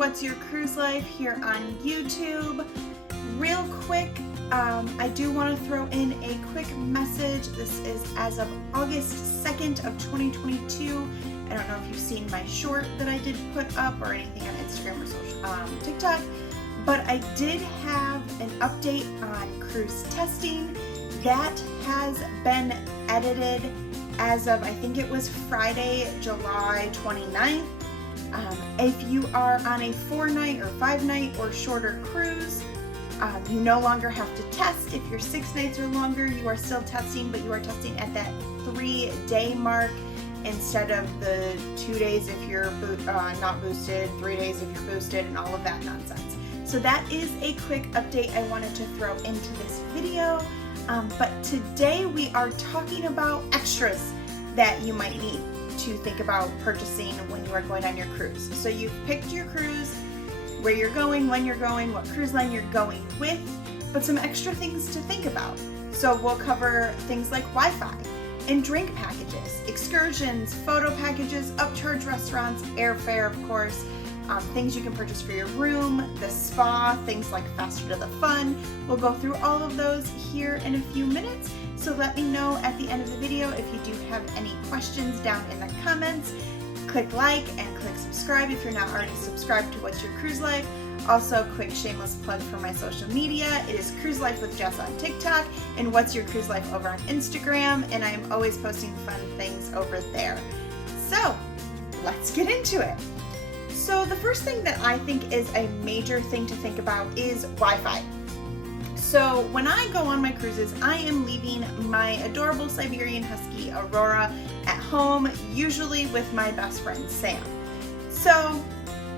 What's Your Cruise Life here on YouTube. Real quick, I do want to throw in a quick message. This is as of August 2nd of 2022. I don't know if you've seen my short that I did put up or anything on Instagram or social, TikTok, but I did have an update on cruise testing. That has been edited as of, I think it was Friday, July 29th. If you are on a 4-night or 5-night or shorter cruise, you no longer have to test. If you're 6 nights or longer, you are still testing, but you are testing at that 3-day mark instead of the 2 days if you're not boosted, 3 days if you're boosted, and all of that nonsense. So that is a quick update I wanted to throw into this video. But today we are talking about extras that you might need to think about purchasing when you are going on your cruise. So you've picked your cruise, where you're going, when you're going, what cruise line you're going with, but some extra things to think about. So we'll cover things like Wi-Fi and drink packages, excursions, photo packages, Upchurch Restaurants, Airfare, of course, things you can purchase for your room, the spa, things like Faster to the Fun. We'll go through all of those here in a few minutes. So let me know at the end of the video if you do have any questions down in the comments. Click like and click subscribe if you're not already subscribed to What's Your Cruise Life. Also, quick shameless plug for my social media. It is Cruise Life with Jess on TikTok and What's Your Cruise Life over on Instagram, and I am always posting fun things over there. So let's get into it. So the first thing that I think is a major thing to think about is Wi-Fi. So when I go on my cruises, I am leaving my adorable Siberian Husky Aurora at home, usually with my best friend Sam. So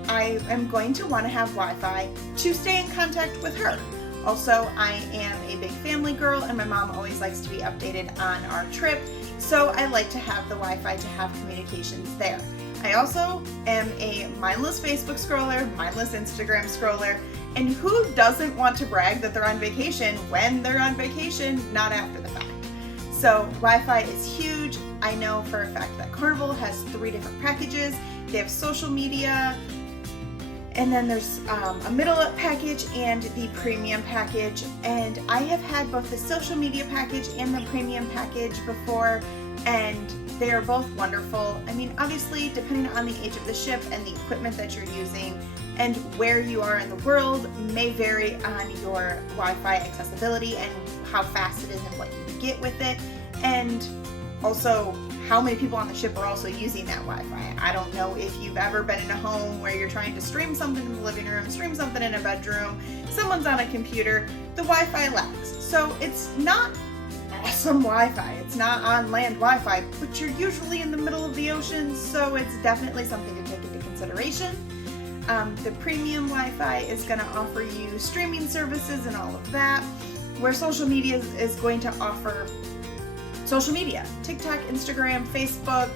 I am going to want to have Wi-Fi to stay in contact with her. Also, I am a big family girl and my mom always likes to be updated on our trip, so I like to have the Wi-Fi to have communications there. I also am a mindless Facebook scroller, mindless Instagram scroller, and who doesn't want to brag that they're on vacation when they're on vacation, not after the fact? So Wi-Fi is huge. I know for a fact that Carnival has 3 different packages. They have social media, and then there's a middle package and the premium package. And I have had both the social media package and the premium package before, and they are both wonderful. I mean, obviously, depending on the age of the ship and the equipment that you're using and where you are in the world may vary on your Wi-Fi accessibility and how fast it is and what you get with it, and also how many people on the ship are also using that Wi-Fi. I don't know if you've ever been in a home where you're trying to stream something in the living room, stream something in a bedroom, someone's on a computer, the Wi-Fi lags. So it's not awesome Wi-Fi. It's not on land Wi-Fi, but you're usually in the middle of the ocean, so it's definitely something to take into consideration. The premium Wi-Fi is going to offer you streaming services and all of that, where social media is going to offer social media, TikTok, Instagram, Facebook,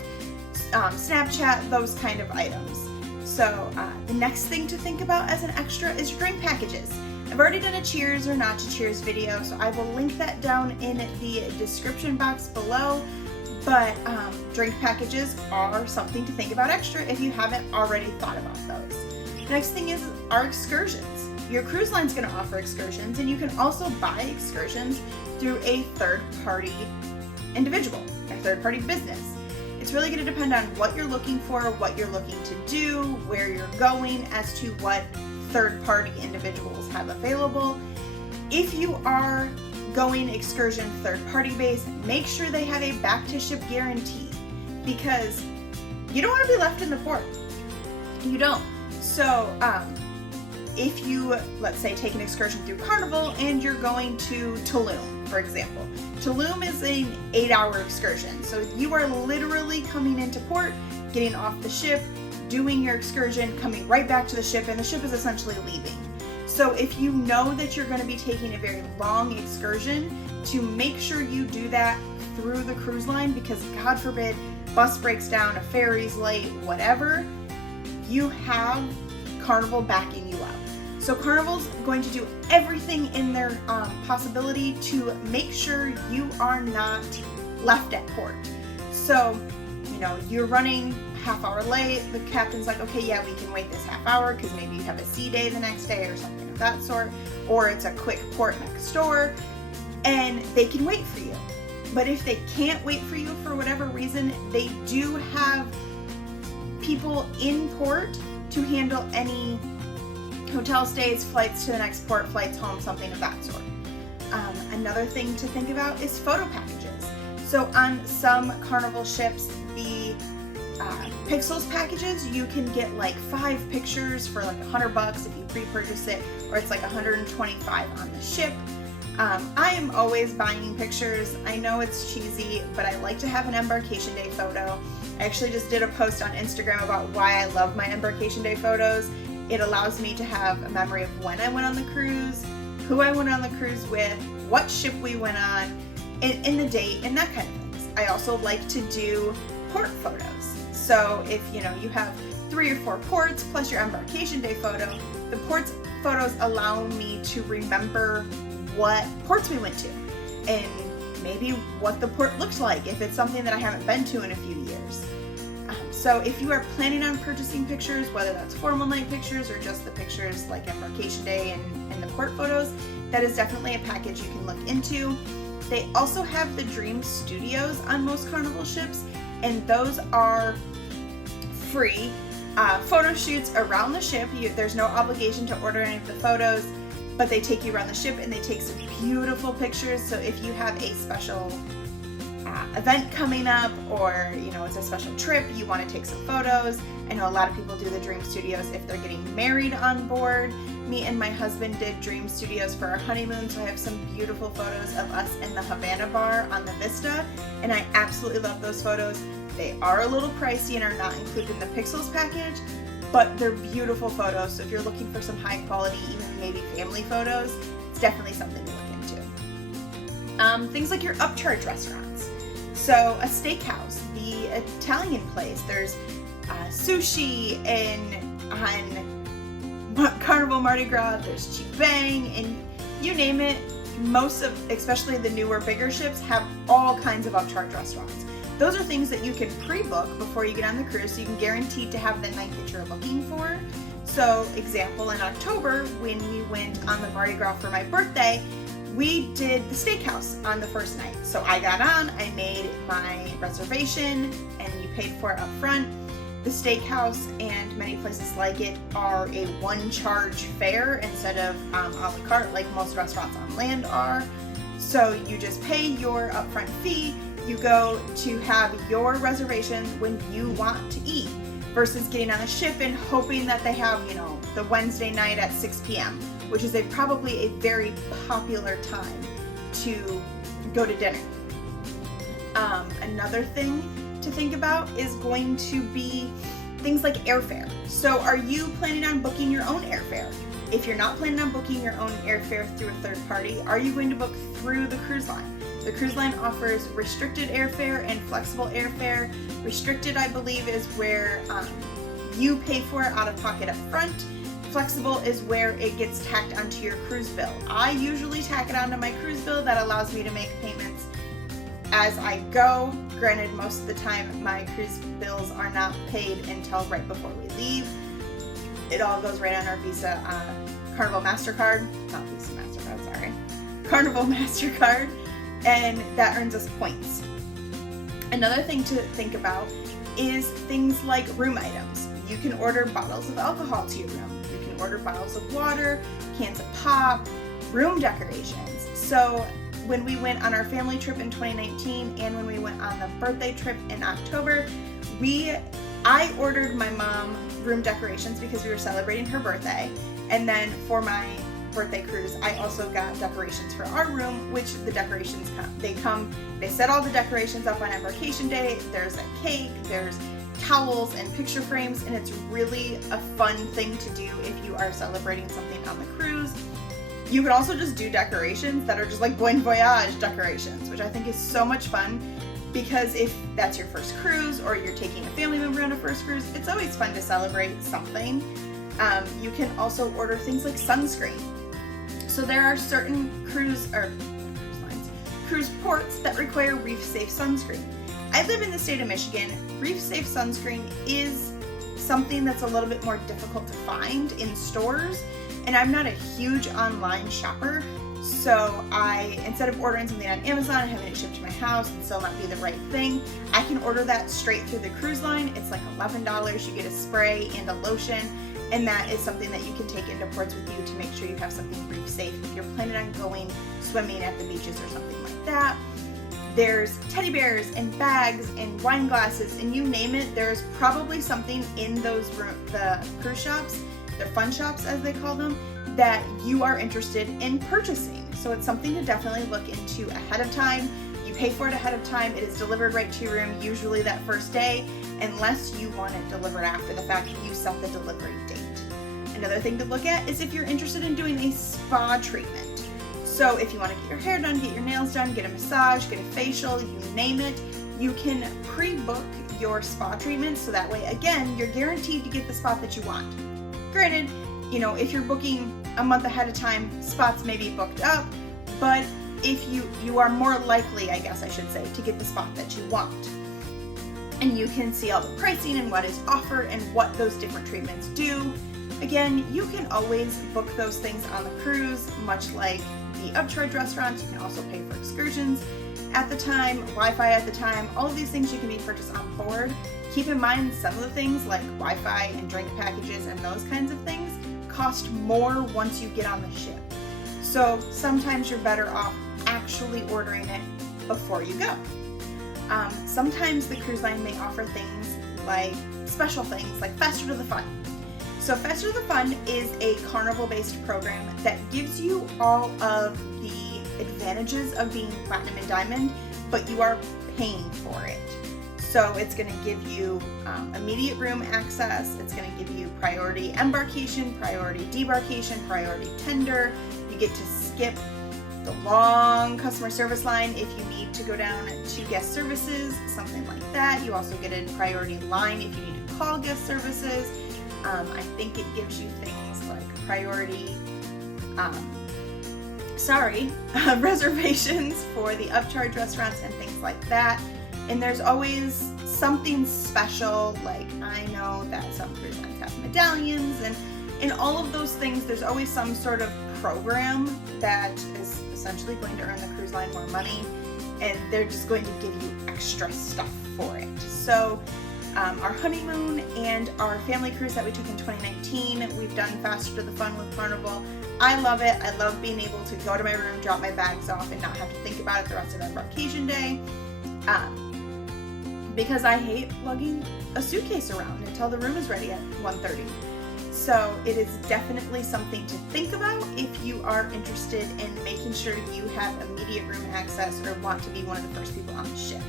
Snapchat, those kind of items. So the next thing to think about as an extra is drink packages. I've already done a cheers or not to cheers video, so I will link that down in the description box below. But drink packages are something to think about extra if you haven't already thought about those. Next thing is our excursions. Your cruise line's going to offer excursions, and you can also buy excursions through a third-party individual, a third-party business. It's really going to depend on what you're looking for, what you're looking to do, where you're going, as to what third-party individuals have available. If you are going excursion third-party base, make sure they have a back-to-ship guarantee, because you don't want to be left in the port. You don't. So if you, let's say, take an excursion through Carnival and you're going to Tulum, for example. Tulum is an 8-hour excursion, so you are literally coming into port, getting off the ship, doing your excursion, coming right back to the ship, and the ship is essentially leaving. So if you know that you're going to be taking a very long excursion, to make sure you do that through the cruise line, because God forbid, bus breaks down, a ferry's late, whatever, you have Carnival backing you up. So Carnival's going to do everything in their possibility to make sure you are not left at port. So, you know, you're running half hour late, the captain's like, okay, yeah, we can wait this half hour because maybe you have a sea day the next day or something of that sort, or it's a quick port next door, and they can wait for you. But if they can't wait for you for whatever reason, they do have people in port to handle any hotel stays, flights to the next port, flights home, something of that sort. Another thing to think about is photo packages. So on some Carnival ships, the Pixels packages, you can get like 5 pictures for like $100 if you pre-purchase it, or it's like $125 on the ship. I am always buying pictures. I know it's cheesy, but I like to have an embarkation day photo. I actually just did a post on Instagram about why I love my embarkation day photos. It allows me to have a memory of when I went on the cruise, who I went on the cruise with, what ship we went on, and the date, and that kind of things. I also like to do port photos. So if you have 3 or 4 ports plus your embarkation day photo, the ports photos allow me to remember what ports we went to and maybe what the port looked like if it's something that I haven't been to in a few years. So if you are planning on purchasing pictures, whether that's formal night pictures or just the pictures like embarkation day and the port photos, that is definitely a package you can look into. They also have the Dream Studios on most Carnival ships, and those are free photo shoots around the ship. There's no obligation to order any of the photos, but they take you around the ship and they take some beautiful pictures. So if you have a special event coming up, or it's a special trip, you want to take some photos. I know a lot of people do the Dream Studios if they're getting married on board. Me and my husband did Dream Studios for our honeymoon, so I have some beautiful photos of us in the Havana bar on the Vista, and I absolutely love those photos. They are a little pricey and are not included in the Pixels package, but they're beautiful photos. So if you're looking for some high quality, even maybe family photos, it's definitely something to look into. Things like your Upchurch Restaurants. So a steakhouse, the Italian place, there's sushi, and on Carnival Mardi Gras, there's Chibang, and you name it. Most of, especially the newer, bigger ships, have all kinds of upcharge restaurants. Those are things that you can pre-book before you get on the cruise, so you can guarantee to have the night that you're looking for. So, example, in October, when we went on the Mardi Gras for my birthday, we did the steakhouse on the first night. So I got on, I made my reservation, and you paid for it up front. The steakhouse and many places like it are a one-charge fare instead of a la carte like most restaurants on land are. So you just pay your upfront fee, you go to have your reservation when you want to eat, versus getting on a ship and hoping that they have, the Wednesday night at 6 p.m., which is probably a very popular time to go to dinner. Another thing to think about is going to be things like airfare. So are you planning on booking your own airfare? If you're not planning on booking your own airfare through a third party, are you going to book through the cruise line? The cruise line offers restricted airfare and flexible airfare. Restricted, I believe, is where you pay for it out of pocket up front. Flexible is where it gets tacked onto your cruise bill. I usually tack it onto my cruise bill. That allows me to make payments as I go. Granted, most of the time my cruise bills are not paid until right before we leave. It all goes right on our Visa Carnival MasterCard, not Visa MasterCard, sorry, Carnival MasterCard, and that earns us points. Another thing to think about is things like room items. You can order bottles of alcohol to your room. You can order bottles of water, cans of pop, room decorations. So when we went on our family trip in 2019 and when we went on the birthday trip in October, I ordered my mom room decorations because we were celebrating her birthday. And then for my birthday cruise, I also got decorations for our room, which the decorations they set all the decorations up on embarkation day. There's a cake, there's towels and picture frames, and it's really a fun thing to do if you are celebrating something on the cruise. You can also just do decorations that are just like Bon Voyage decorations, which I think is so much fun, because if that's your first cruise or you're taking a family member on a first cruise, it's always fun to celebrate something. You can also order things like sunscreen. So there are certain cruise ports that require reef safe sunscreen. I live in the state of Michigan. Reef Safe sunscreen is something that's a little bit more difficult to find in stores, and I'm not a huge online shopper, so instead of ordering something on Amazon and having it shipped to my house and still not be the right thing, I can order that straight through the cruise line. It's like $11. You get a spray and a lotion, and that is something that you can take into ports with you to make sure you have something reef safe if you're planning on going swimming at the beaches or something like that. There's teddy bears and bags and wine glasses, and you name it, there's probably something in the cruise shops, the fun shops as they call them, that you are interested in purchasing. So it's something to definitely look into ahead of time. You pay for it ahead of time. It is delivered right to your room, usually that first day, unless you want it delivered after the fact, you set the delivery date. Another thing to look at is if you're interested in doing a spa treatment. So if you want to get your hair done, get your nails done, get a massage, get a facial, you name it, you can pre-book your spa treatment, so that way, again, you're guaranteed to get the spot that you want. Granted, if you're booking a month ahead of time, spots may be booked up, but if you are more likely, I guess I should say, to get the spot that you want. And you can see all the pricing and what is offered and what those different treatments do. Again, you can always book those things on the cruise, much like the Upchurch Restaurants. You can also pay for excursions at the time, Wi-Fi at the time. All of these things you can be purchased on board. Keep in mind some of the things like Wi-Fi and drink packages and those kinds of things cost more once you get on the ship. So sometimes you're better off actually ordering it before you go. Sometimes the cruise line may offer things like special things like Faster to the Fun. So Faster to the Fun is a Carnival-based program that gives you all of the advantages of being Platinum and Diamond, but you are paying for it. So it's going to give you immediate room access, it's going to give you priority embarkation, priority debarkation, priority tender. You get to skip the long customer service line if you need to go down to guest services, something like that. You also get a priority line if you need to call guest services. I think it gives you things like priority, reservations for the Upchurch Restaurants and things like that. And there's always something special, like I know that some cruise lines have medallions and all of those things. There's always some sort of program that is essentially going to earn the cruise line more money, and they're just going to give you extra stuff for it. So our honeymoon and our family cruise that we took in 2019, we've done Faster to the Fun with Carnival. I love it. I love being able to go to my room, drop my bags off, and not have to think about it the rest of embarkation day. Because I hate lugging a suitcase around until the room is ready at 1:30. So it is definitely something to think about if you are interested in making sure you have immediate room access or want to be one of the first people on the ship.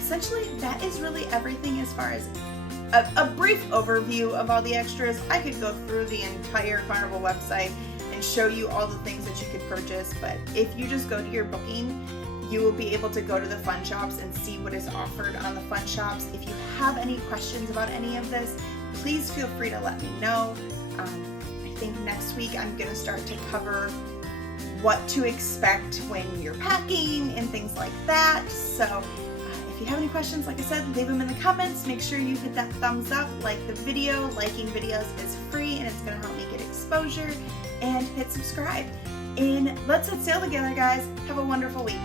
Essentially, that is really everything as far as a brief overview of all the extras. I could go through the entire Carnival website and show you all the things that you could purchase, but if you just go to your booking, you will be able to go to the fun shops and see what is offered on the fun shops. If you have any questions about any of this, please feel free to let me know. I think next week I'm going to start to cover what to expect when you're packing and things like that. So if you have any questions, like I said, leave them in the comments. Make sure you hit that thumbs up, like the video. Liking videos is free and it's going to help me get exposure. And hit subscribe. And let's set sail together, guys. Have a wonderful week.